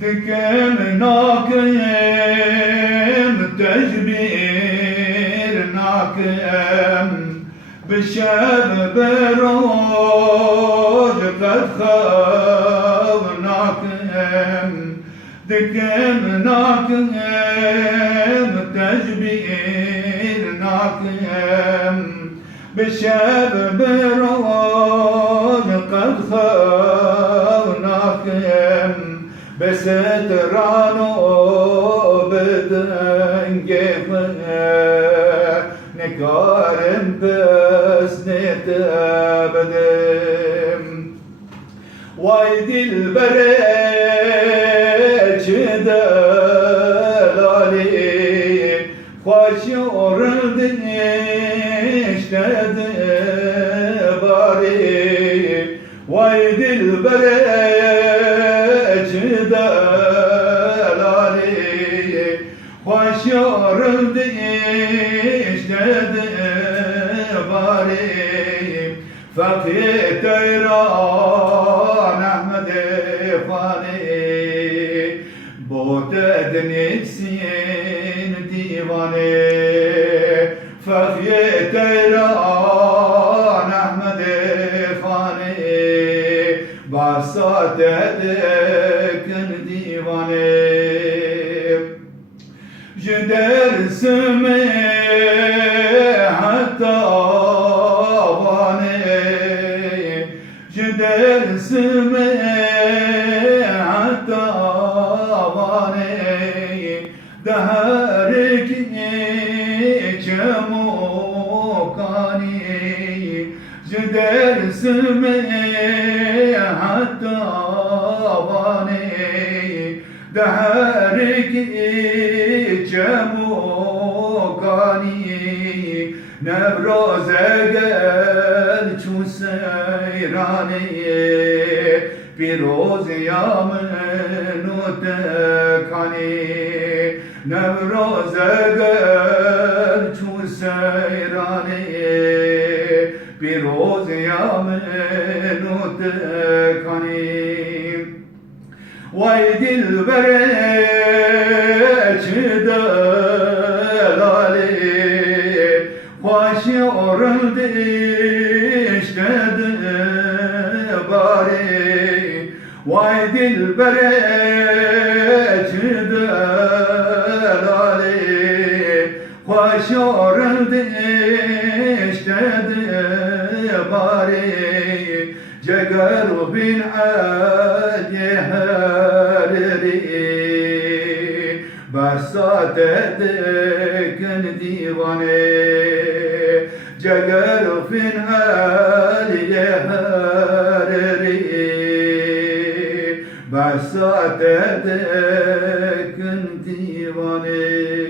دكم ناكم تجبير ناكم بشب بروج قد خوناكم دكم ناكم تجبير ناكم بشب بروج قد خوناكم بسترانو بدنگف نکارم پس نتبدم وای دل بره چه دلالی خوش اردنش ندباری وای دل بره başarım işledi bari Fakir Teyran Ahmed Fani Bodedin eksin divane Fakir Teyran Ahmed Fani Basat edekin divane جدرسمي حتى واني جدرسمي حتى واني دهرك جموكاني جدرسمي حتى واني دهرك جموكاني نبرز گل چون سیرانی پیروز یامنو تکانی نبرز گل چون سیرانی پیروز یامنو تکانی وای دل بره Başı oruldu işledi bari Vay dilbere çidelali Başı oruldu işledi bari Cegaru bin Ali hariri Basat edekin divane Cegar fin aliye hariri Basat edekin divane